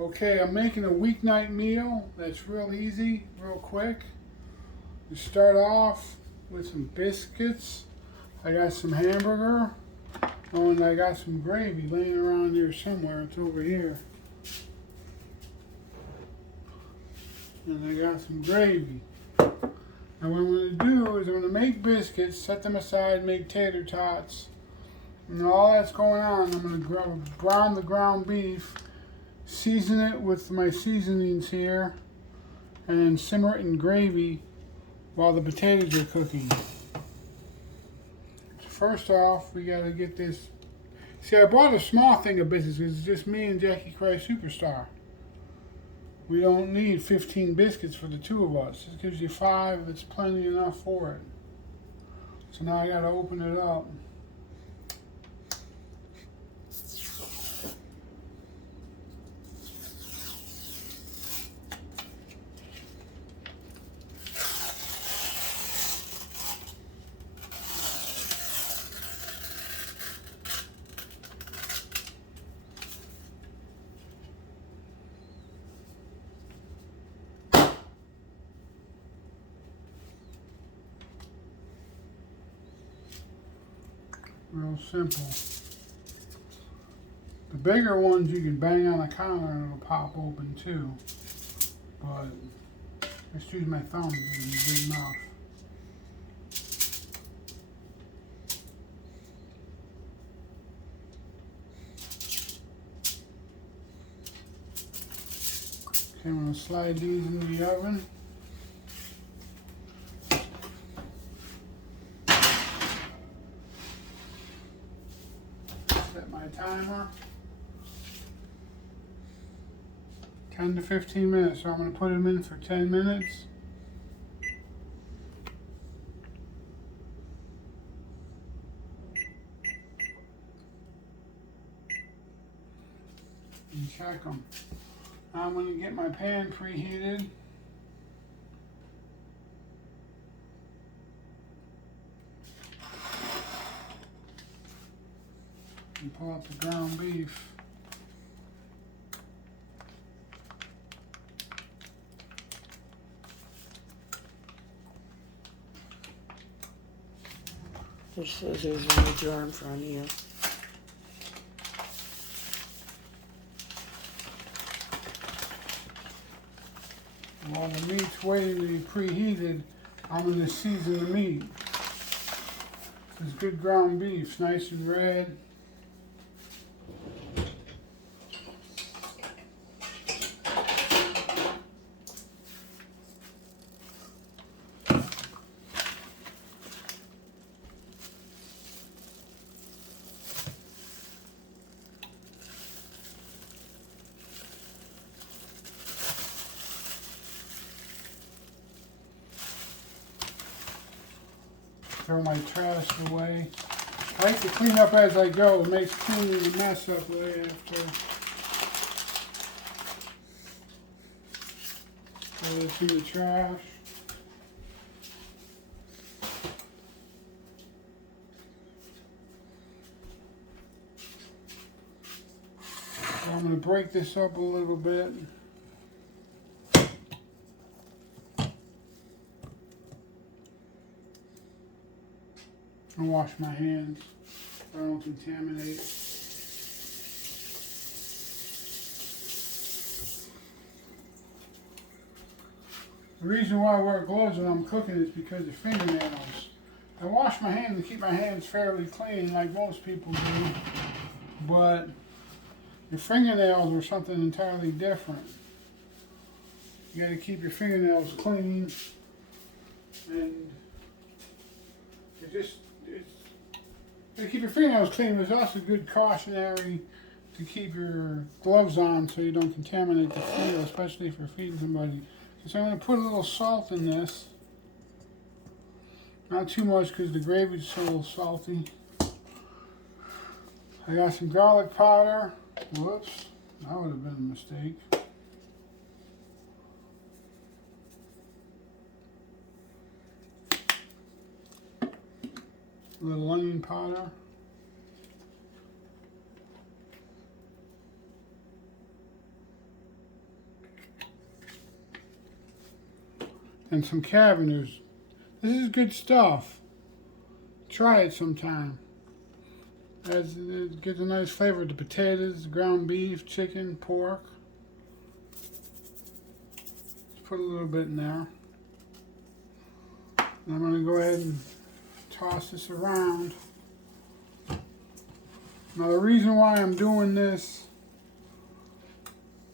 Okay, I'm making a weeknight meal that's real easy, real quick. You start off with some biscuits. I got some hamburger. Oh, and I got some gravy laying around here somewhere. It's over here. And I got some gravy. And what I'm going to do is I'm going to make biscuits, set them aside, make tater tots. And all that's going on, I'm going to brown the ground beef, season it with my seasonings here, and then simmer it in gravy while the potatoes are cooking. So first off, we got to get this. See, I bought a small thing of biscuits because it's just me and Jackie Christ Superstar. We don't need 15 biscuits for the two of us. This gives you 5. That's plenty enough for it. So now I got to open it up. Real simple. The bigger ones you can bang on the counter and it'll pop open too. But just use my thumb, it's good enough. Okay, I'm going to slide these into the oven. Set my timer. 10 to 15 minutes, so I'm going to put them in for 10 minutes. And check them. Now I'm going to get my pan preheated. And pull up the ground beef. There's scissors in the jar in front of you. While the meat's waiting to be preheated, I'm going to season the meat. It's good ground beef, nice and red. Throw my trash away. I like to clean up as I go. It makes cleaning the mess up way after. Throw this in the trash. I'm going to break this up a little bit. And wash my hands so I don't contaminate. The reason why I wear gloves when I'm cooking is because of fingernails. I wash my hands and keep my hands fairly clean like most people do, but your fingernails are something entirely different. You gotta keep your fingernails clean, and to keep your fingernails clean, there's also good cautionary to keep your gloves on so you don't contaminate the food, especially if you're feeding somebody. So I'm going to put a little salt in this. Not too much because the gravy's so a little salty. I got some garlic powder. Whoops, that would have been a mistake. A little onion powder. and some Caverners. This is good stuff. Try it sometime. It gives a nice flavor to potatoes, ground beef, chicken, pork. Let's put a little bit in there. And I'm going to go ahead and toss this around. Now the reason why I'm doing this,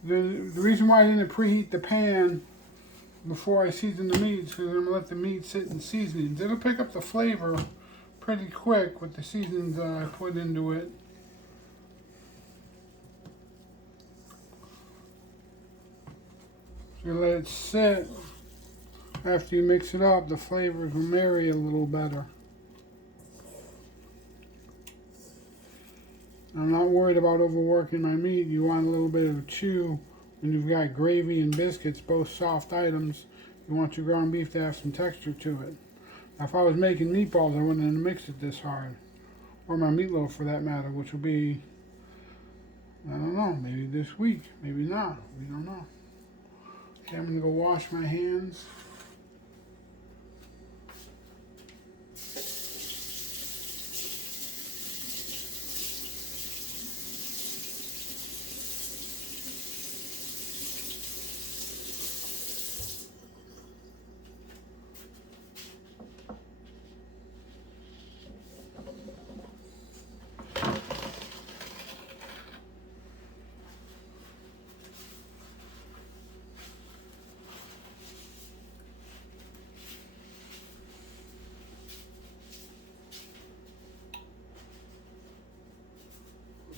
the reason why I didn't preheat the pan before I season the meat is because I'm going to let the meat sit in seasonings. It'll pick up the flavor pretty quick with the seasonings that I put into it. So you let it sit. After you mix it up, the flavors will marry a little better. I'm not worried about overworking my meat. You want a little bit of chew when you've got gravy and biscuits, both soft items. You want your ground beef to have some texture to it. Now, if I was making meatballs, I wouldn't have mixed it this hard. Or my meatloaf for that matter, which will be, I don't know, maybe this week, maybe not. We don't know. Okay, I'm going to go wash my hands.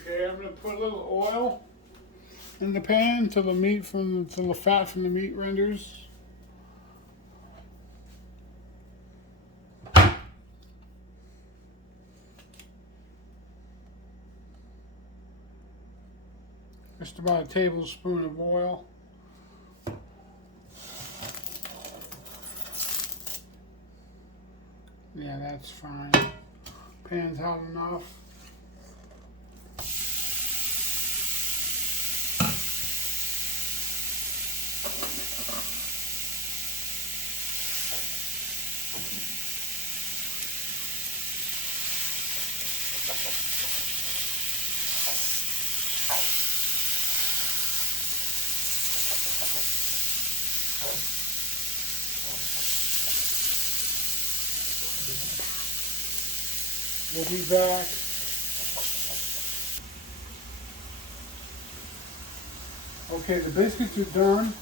Okay, I'm going to put a little oil in the pan until the fat from the meat renders. Just about a tablespoon of oil. Yeah, that's fine. Pan's hot enough. We'll be back. Okay, the biscuits are done.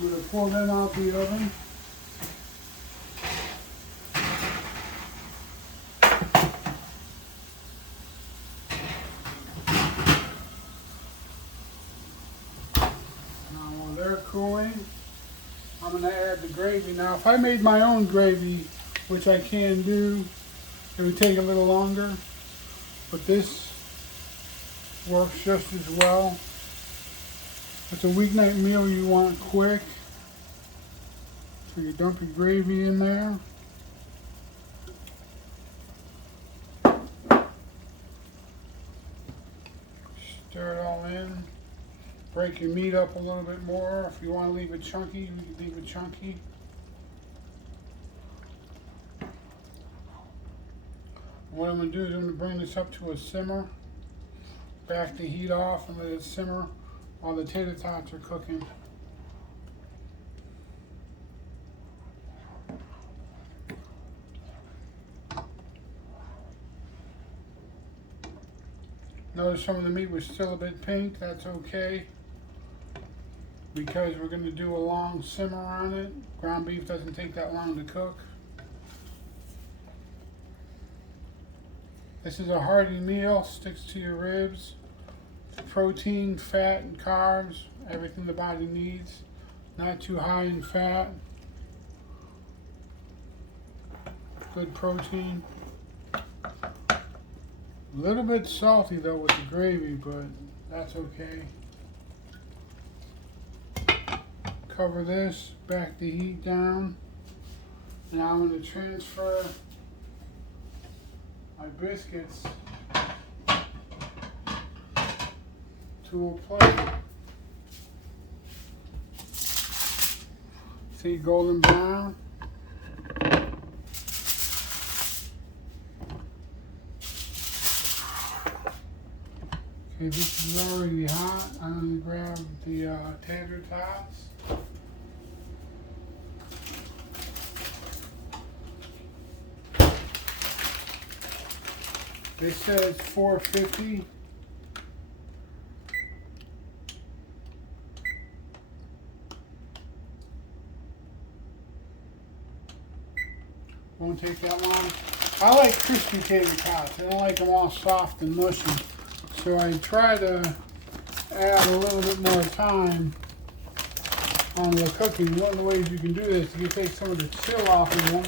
I'm going to pull them out the oven. Now while they're cooling, I'm going to add the gravy. Now if I made my own gravy, which I can do, it would take a little longer, but this works just as well. It's a weeknight meal you want quick, so you dump your gravy in there. Stir it all in. Break your meat up a little bit more. If you want to leave it chunky, you can leave it chunky. What I'm going to do is I'm going to bring this up to a simmer, back the heat off and let it simmer while the tater tots are cooking. Notice some of the meat was still a bit pink. That's okay, because we're going to do a long simmer on it. Ground beef doesn't take that long to cook. This is a hearty meal, sticks to your ribs. Protein, fat, and carbs, everything the body needs. Not too high in fat. Good protein. A little bit salty though with the gravy, but that's okay. Cover this, back the heat down. Now I'm going to transfer my biscuits to a plate. See, golden brown. Okay, this is already hot. I'm gonna grab the tater tots. This says 450. Won't take that long. I like crispy tater tots. I don't like them all soft and mushy. So I try to add a little bit more time on the cooking. One of the ways you can do this is you take some of the chill off of them.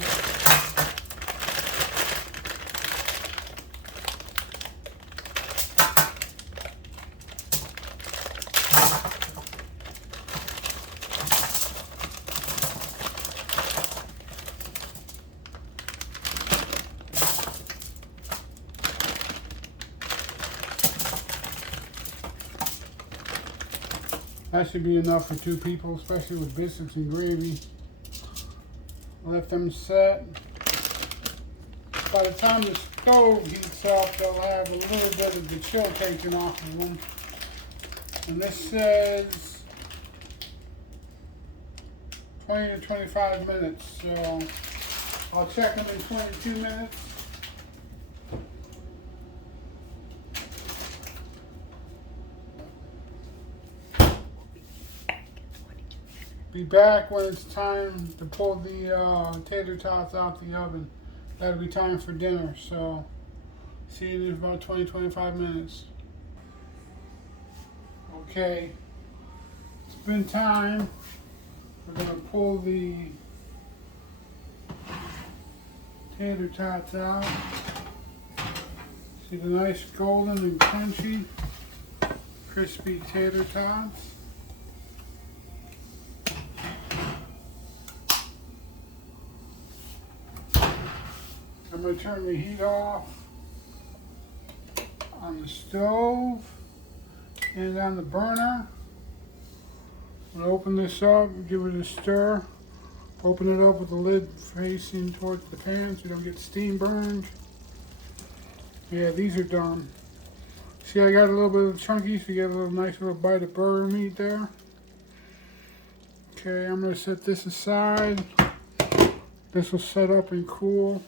That should be enough for 2 people, especially with biscuits and gravy. Let them set. By the time the stove heats up, they'll have a little bit of the chill taken off of them. And this says 20 to 25 minutes, so I'll check them in 22 minutes. Be back when it's time to pull the tater tots out the oven. That'll be time for dinner, so see you in about 20-25 minutes. Okay, it's been time. We're gonna pull the tater tots out. See the nice golden and crunchy, crispy tater tots. I'm going to turn the heat off on the stove and on the burner. I'm going to open this up, give it a stir. Open it up with the lid facing towards the pan so you don't get steam burned. Yeah, these are done. See, I got a little bit of chunky, so you get a little nice little bite of burger meat there. Okay, I'm going to set this aside. This will set up and cool.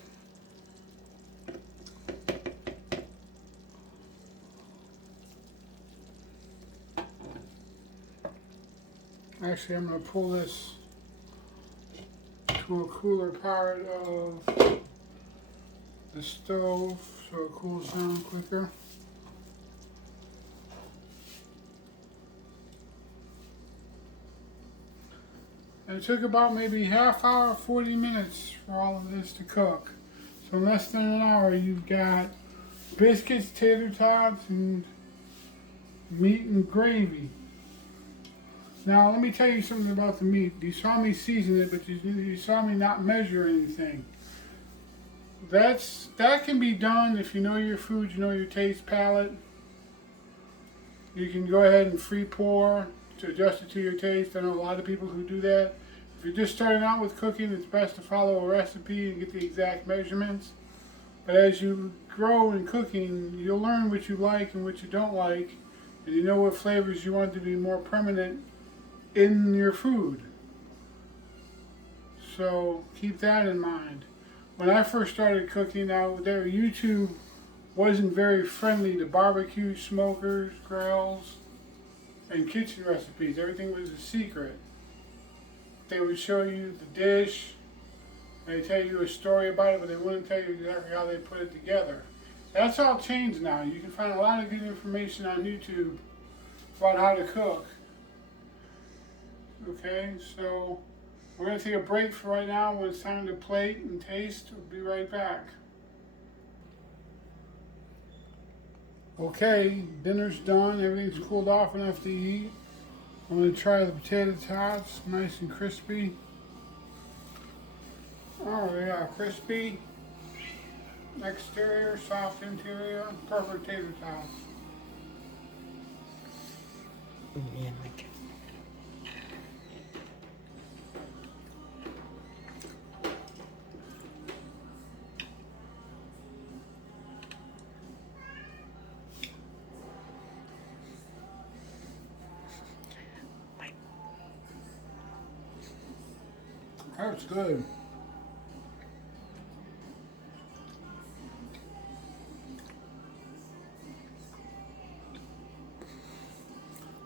Actually, I'm going to pull this to a cooler part of the stove so it cools down quicker. And it took about maybe half hour, 40 minutes for all of this to cook. So in less than an hour, you've got biscuits, tater tots, and meat and gravy. Now, let me tell you something about the meat. You saw me season it, but you saw me not measure anything. That can be done if you know your food, you know your taste palette. You can go ahead and free pour to adjust it to your taste. I know a lot of people who do that. If you're just starting out with cooking, it's best to follow a recipe and get the exact measurements. But as you grow in cooking, you'll learn what you like and what you don't like, and you know what flavors you want to be more permanent in your food. So keep that in mind. When I first started cooking out there, YouTube wasn't very friendly to barbecue, smokers, grills, and kitchen recipes. Everything was a secret. They would show you the dish, they tell you a story about it, but they wouldn't tell you exactly how they put it together. That's all changed now. You can find a lot of good information on YouTube about how to cook. Okay, so we're going to take a break for right now. When it's time to plate and taste, we'll be right back. Okay, dinner's done. Everything's cooled off enough to eat. I'm going to try the potato tots, nice and crispy. Oh yeah, crispy exterior, soft interior, perfect tater tots. Yeah, like That's good.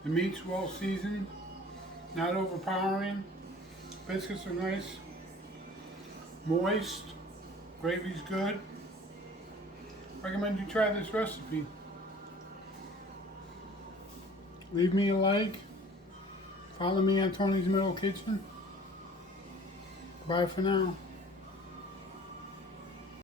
The meat's well seasoned, not overpowering. Biscuits are nice, moist. Gravy's good. Recommend you try this recipe. Leave me a like. Follow me on Tony's Middle Kitchen. Bye for now.